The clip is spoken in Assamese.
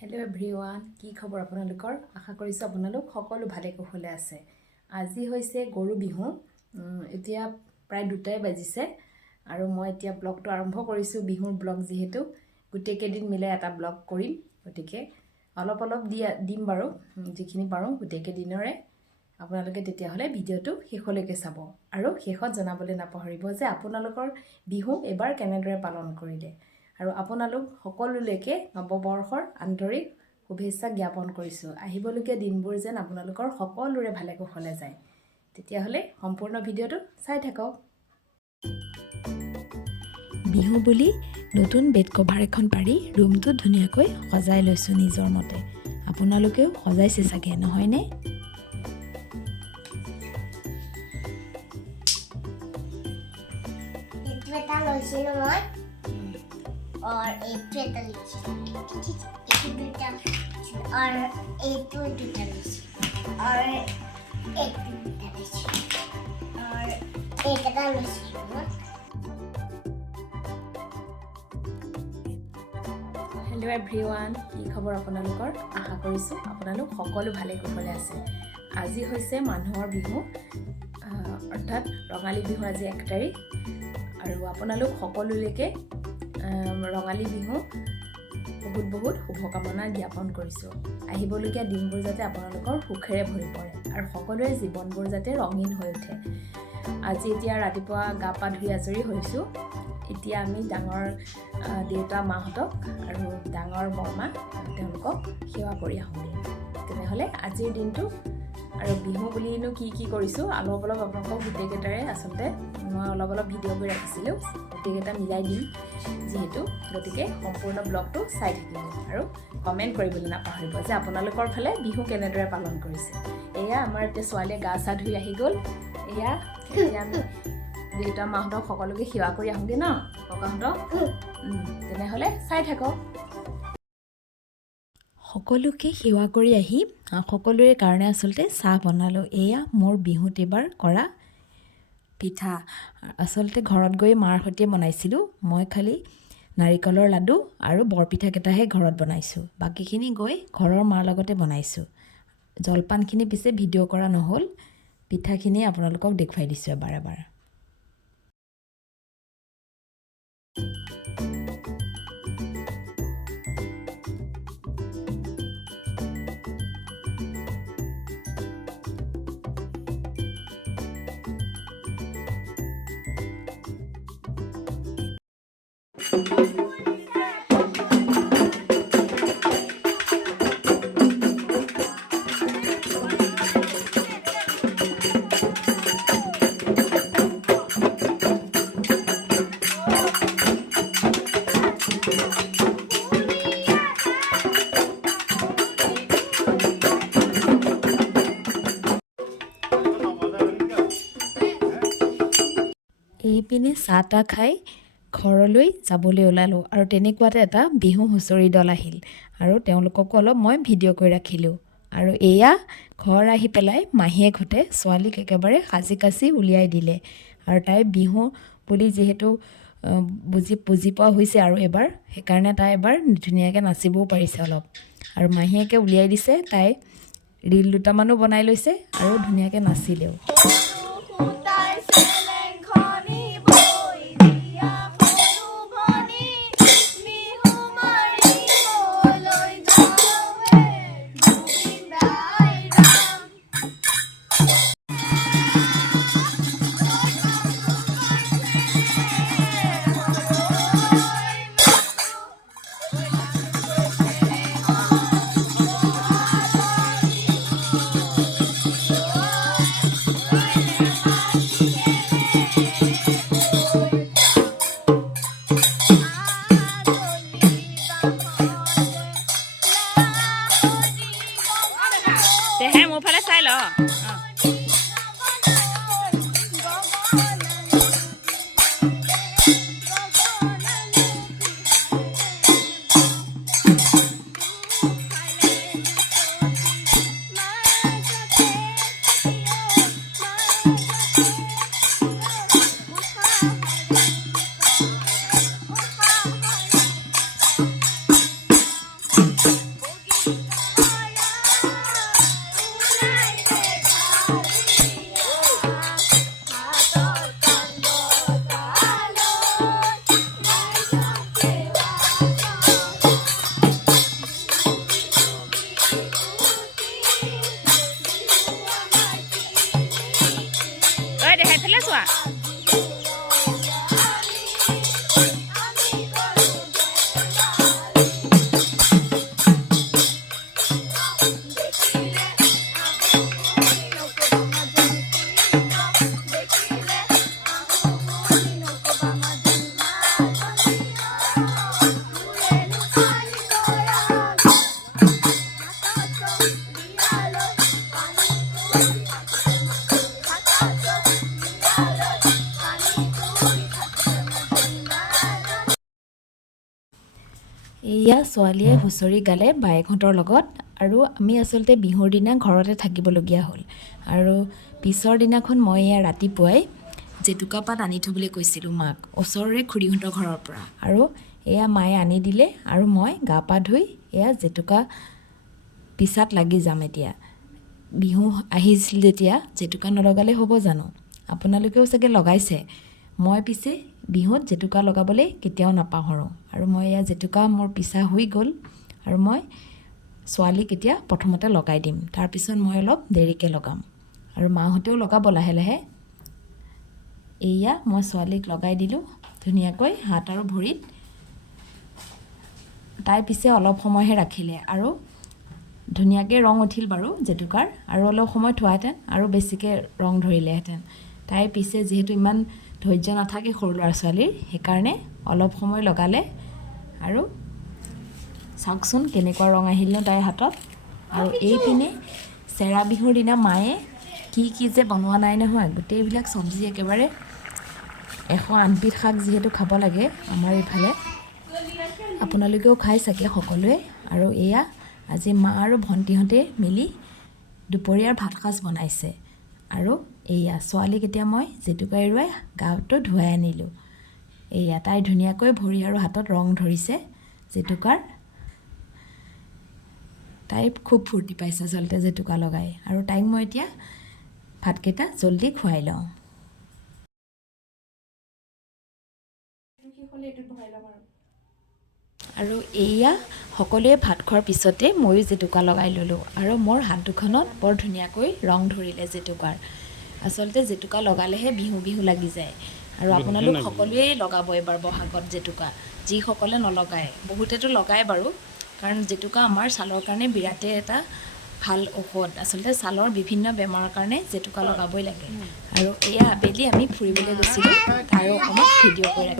হেল্ল' এভৰিৱান, কি খবৰ আপোনালোকৰ? আশা কৰিছোঁ আপোনালোক সকলো ভালে কুশলে আছে। আজি হৈছে গৰু বিহু। এতিয়া প্ৰায় 2টাই বাজিছে আৰু মই এতিয়া ব্লগটো আৰম্ভ কৰিছোঁ। বিহুৰ ব্লগ যিহেতু গোটেইকেইদিন মিলাই এটা ব্লগ কৰিম, গতিকে অলপ দিম বাৰু, যিখিনি পাৰোঁ গোটেইকেইদিনৰে। আপোনালোকে তেতিয়াহ'লে ভিডিঅ'টো শেষলৈকে চাব আৰু শেষত জনাবলৈ নাপাহৰিব যে আপোনালোকৰ বিহু এবাৰ কেনেদৰে পালন কৰিলে। আৰু আপোনালোক সকলোলৈকে নৱবৰ্ষৰ আন্তৰিক শুভেচ্ছা জ্ঞাপন কৰিছোঁ। আহিবলগীয়া দিনবোৰ যেন আপোনালোকৰ সকলোৰে ভালে কুশলে যায়। তেতিয়াহ'লে সম্পূৰ্ণ ভিডিঅ'টো চাই থাকক। বিহু বুলি নতুন বেড কভাৰ এখন পাৰি ৰুমটো ধুনীয়াকৈ সজাই লৈছোঁ নিজৰ মতে। আপোনালোকেও সজাইছে চাগে, নহয়নে? और एक और एक और হেল্ল' এভৰিৱান, কি খবৰ আপোনালোকৰ? আশা কৰিছোঁ আপোনালোক সকলো ভালে কুশলে আছে। আজি হৈছে মানুহৰ বিহু, অৰ্থাৎ ৰঙালী বিহু। আজি 1 তাৰিখ আৰু আপোনালোক সকলোলৈকে ৰঙালী বিহু বহুত শুভকামনা জ্ঞাপন কৰিছোঁ। আহিবলগীয়া দিনবোৰ যাতে আপোনালোকৰ সুখেৰে ভৰি পৰে আৰু সকলোৰে জীৱনবোৰ যাতে ৰঙীন হৈ উঠে। আজি এতিয়া ৰাতিপুৱা গা পা ধুই আজৰি হৈছোঁ। এতিয়া আমি ডাঙৰ দেউতা মাহঁতক আৰু ডাঙৰ বৰমা তেওঁলোকক সেৱা কৰি আহোঁগৈ। তেনেহ'লে আজিৰ দিনটো আৰু বিহু বুলিনো কি কৰিছোঁ অলপ আপোনালোকক গোটেইকেইটাৰে আচলতে মই অলপ ভিডিঅ' কৰি ৰাখিছিলোঁ, গোটেইকেইটা মিলাই দিম যিহেতু। গতিকে সম্পূৰ্ণ ব্লগটো চাই থাকিব আৰু কমেণ্ট কৰিবলৈ নাপাহৰিব যে আপোনালোকৰ ফালে বিহু কেনেদৰে পালন কৰিছে। এয়া আমাৰ এতিয়া ছোৱালীয়ে গা চা ধুই আহি গ'ল। এতিয়া আমি দেউতা মাহঁতক সকলোকে সেৱা কৰি আহোঁগৈ ন, ককাহঁতক। তেনেহ'লে চাই থাকক। সকলোকে সেৱা কৰি আহি সকলোৰে কাৰণে আচলতে চাহ বনালোঁ। এয়া মোৰ বিহুত এইবাৰ কৰা পিঠা। আচলতে ঘৰত গৈ মাৰ সৈতে বনাইছিলোঁ। মই খালি নাৰিকলৰ লাডু আৰু বৰপিঠাকেইটাহে ঘৰত বনাইছোঁ। বাকীখিনি গৈ ঘৰৰ মাৰ লগতে বনাইছোঁ। জলপানখিনি পিছে ভিডিঅ' কৰা নহ'ল, পিঠাখিনি আপোনালোকক দেখুৱাই দিছোঁ এবাৰ। এইপিনে চাহ তাহ খাই ঘৰলৈ যাবলৈ ওলালোঁ আৰু তেনেকুৱাতে এটা বিহু হুঁচৰি দল আহিল আৰু তেওঁলোককো অলপ মই ভিডিঅ' কৰি ৰাখিলোঁ। আৰু এয়া ঘৰ আহি পেলাই মাহীয়েকহঁতে ছোৱালীক একেবাৰে সাজি কাচি উলিয়াই দিলে। আৰু তাই বিহু বুলি যিহেতু বুজি পোৱা হৈছে আৰু এবাৰ, সেইকাৰণে তাই এবাৰ ধুনীয়াকৈ নাচিবও পাৰিছে অলপ। আৰু মাহীয়েকে উলিয়াই দিছে, তাই ৰীল 2টামানো বনাই লৈছে আৰু ধুনীয়াকৈ নাচিলেও। এয়া ছোৱালীয়ে হুঁচৰি গালে বায়েকহঁতৰ লগত আৰু আমি আচলতে বিহুৰ দিনা ঘৰতে থাকিবলগীয়া হ'ল আৰু পিছৰ দিনাখন মই এয়া ৰাতিপুৱাই জেতুকা পাত আনি থ'বলৈ কৈছিলোঁ মাক ওচৰৰে খুৰীহঁতৰ ঘৰৰ পৰা আৰু এয়া মায়ে আনি দিলে আৰু মই গা পা ধুই এয়া জেতুকা পিছাত লাগি যাম এতিয়া বিহু আহিছিল যেতিয়া জেতুকা নলগালে হ'ব জানো আপোনালোকেও চাগে লগাইছে মই পিছে বিহুত জেতুকা লগাবলৈ কেতিয়াও নাপাহৰোঁ আৰু মই এয়া জেতুকা মোৰ পিছা হৈ গ'ল আৰু মই ছোৱালীক এতিয়া প্ৰথমতে লগাই দিম তাৰপিছত মই অলপ দেৰিকৈ লগাম আৰু মাহঁতেও লগাব লাহে লাহে এয়া মই ছোৱালীক লগাই দিলোঁ ধুনীয়াকৈ হাত আৰু ভৰিত তাই পিছে অলপ সময়হে ৰাখিলে আৰু ধুনীয়াকৈ ৰং উঠিল বাৰু জেতুকাৰ আৰু অলপ সময় থোৱাহেঁতেন আৰু বেছিকৈ ৰং ধৰিলেহেঁতেন তাইৰ পিছে যিহেতু ইমান ধৈৰ্য নাথাকে সৰু ল'ৰা ছোৱালীৰ সেইকাৰণে অলপ সময় লগালে আৰু চাওকচোন কেনেকুৱা ৰং আহিল ন তাইৰ হাতত আৰু এইপিনে চেৰা বিহুৰ দিনা মায়ে কি যে বনোৱা নাই নহয় গোটেইবিলাক চব্জি একেবাৰে 108 বিধ শাক যিহেতু খাব লাগে আমাৰ এইফালে আপোনালোকেও খাই চাগে সকলোৱে আৰু এয়া আজি মা আৰু ভণ্টিহঁতে মিলি দুপৰীয়াৰ ভাত সাজ বনাইছে আৰু এয়া ছোৱালীক এতিয়া মই জেতুকা এৰুৱাই গাটো ধুৱাই আনিলোঁ এয়া তাই ধুনীয়াকৈ ভৰি আৰু হাতত ৰং ধৰিছে জেতুকাৰ তাই খুব ফূৰ্তি পাইছে আচলতে জেতুকা লগাই আৰু তাইক মই এতিয়া ভাতকেইটা জলদি খুৱাই লওঁ আৰু এয়া সকলোৱে ভাত খোৱাৰ পিছতে ময়ো জেতুকা লগাই ল'লোঁ আৰু মোৰ হাত দুখনত বৰ ধুনীয়াকৈ ৰং ধৰিলে জেতুকাৰ আচলতে জেতুকা লগালেহে বিহু বিহু লাগি যায় আৰু আপোনালোক সকলোৱেই লগাব এবাৰ বহাগত জেতুকা যিসকলে নলগায় বহুতেতো লগায় বাৰু কাৰণ জেতুকা আমাৰ ছালৰ কাৰণে বিৰাটেই এটা ভাল ঔষধ আচলতে ছালৰ বিভিন্ন বেমাৰৰ কাৰণে জেতুকা লগাবই লাগে আৰু এয়া আবেলি আমি ফুৰিবলৈ গৈছিলোঁ তাৰো অকণমান ভিডিঅ' কৰি